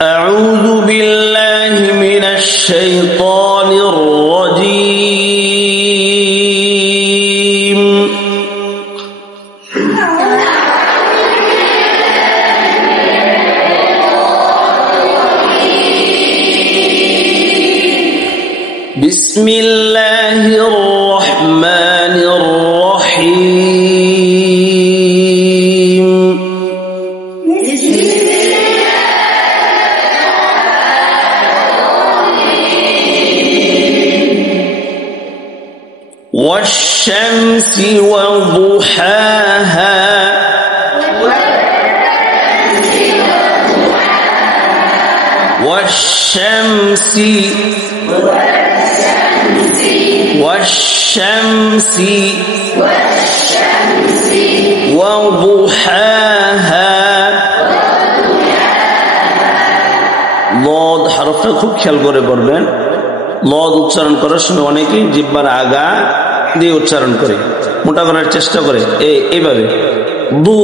أعوذ بالله من الشيطان الرجيم بسم الله الرحمن الرحيم والشمس وضحاها والشمس وضحاها লদ হরফটা খুব খেয়াল করে পড়বেন। লদ উচ্চারণ করার সময় অনেকেই জিহ্বার আগা দিয়ে উচ্চারণ করে, মোটা করার চেষ্টা করে এইভাবে দু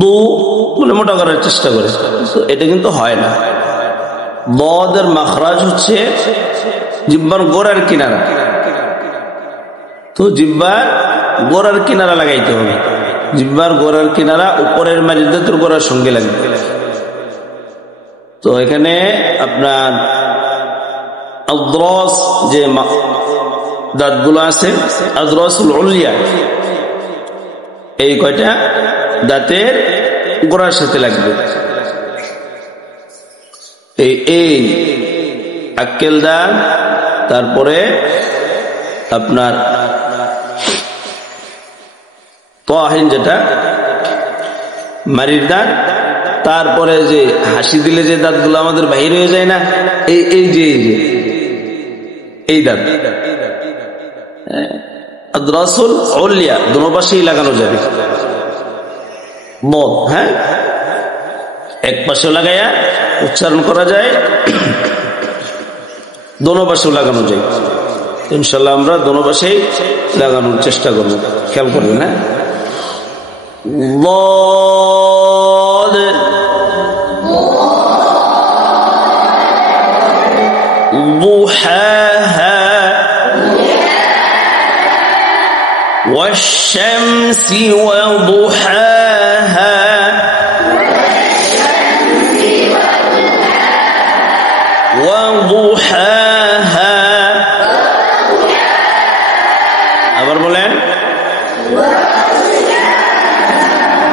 দু বলে মোটা করার চেষ্টা করে, এটা কিন্তু হয় না। লদের মাখরাজ হচ্ছে জিহ্বার গোড়ার কিনারা, তো জিহ্বার গোড়ার কিনারা লাগাইতে হবে। জিহ্বার গোড়ার কিনারা উপরের মেরুদণ্ডের গোড়ার সঙ্গে লাগবে। তো এখানে আপনার আদ্রাস যে দাঁতগুলো আছে, আদ্রাসুল উলিয়া, এই কয়টা দাঁতের গোড়ার সাথে লাগবে। এই আক্কেল দাঁত, তারপরে আপনার তোয়াহিন যেটা মারির দাঁত, তারপরে যে হাসি দিলে যে দাঁতগুলো আমাদের বাহির হয়ে যায় না, এই দাঁত আদ্রাসুল উলিয়া দুনো পাশেই লাগানো যাবে। মদ, হ্যাঁ, এক পাশেও লাগাইয়া উচ্চারণ করা যায়, দোনো পাশেও লাগানো যায়। ইনশাল্লাহ আমরা দোনো পাশেই লাগানোর চেষ্টা করব, খেয়াল করবেন। হ্যাঁ, ضحاها والشمس وضحاها وضحاها আবার বলেন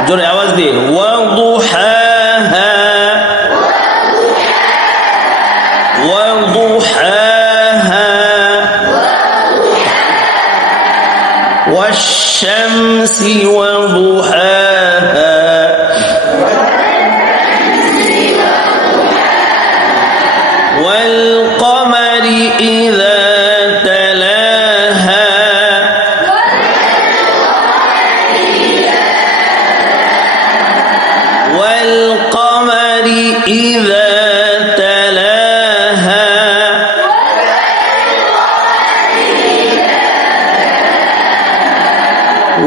জোরে আওয়াজ দিয়ে, وضحاها وضحاها والشمس وضحاها والقمر إذا تلاها والقمر إذا تلاها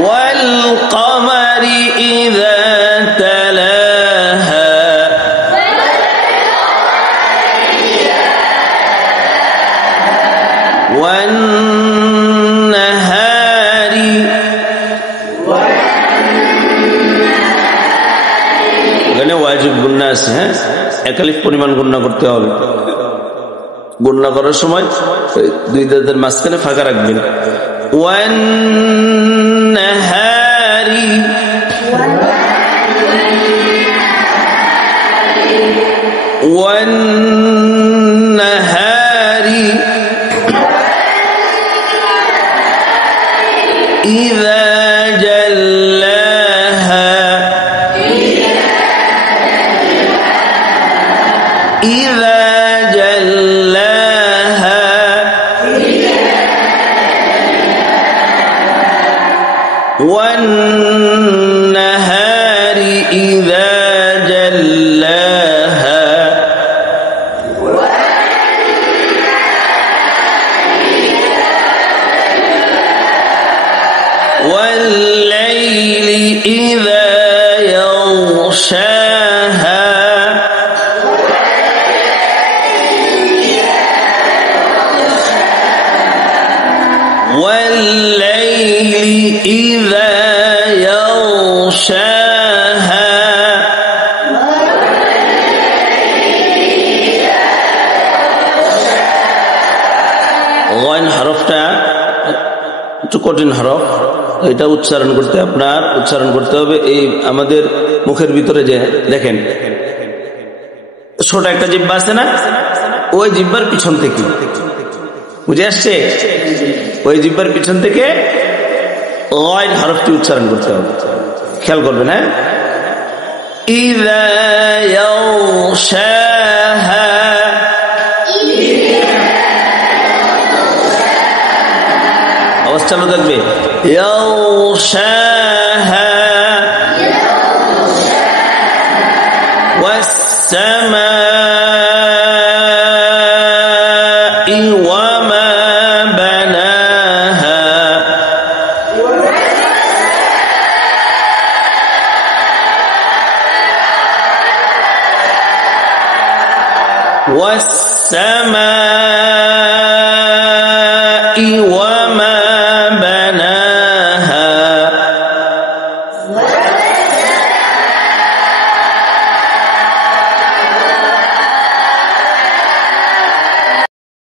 والقمر إذا تلاها والنهار এখানে ওয়াজিব গুন্না আছে। হ্যাঁ, একালিফ পরিমাণ গুন্না করতে হবে। গুন্না করার সময় দুই দাঁতের মাঝখানে ফাঁকা রাখবেন। ওয়ান্নাহারি ওয়ান্নাহারি ইযা জাল্লাহা ইযা জাল্লাহা والنهار إذا جلاها والليل إذا يغشاها والليل إذا يغشاها গইন হরফটা একটু কঠিন হরফ, এটা উচ্চারণ করতে আপনার উচ্চারণ করতে হবে এই আমাদের মুখের ভিতরে। যে দেখেন ছোট একটা জিহ্বা আছে না, ওই জিহ্বার পিছন থেকে, বুঝে আসছে, ওই জিহ্বার পিছন থেকে গইন হরফটি উচ্চারণ করতে হবে। খেয়াল করবেন, হ্যাঁ। ইযা ইয়াগশাহা, আওয়াজ চালু থাকবে। ইয়াগশাহা ওয়াস-সামাই ওয়া মা বানাহা। ওয়াস-সামাই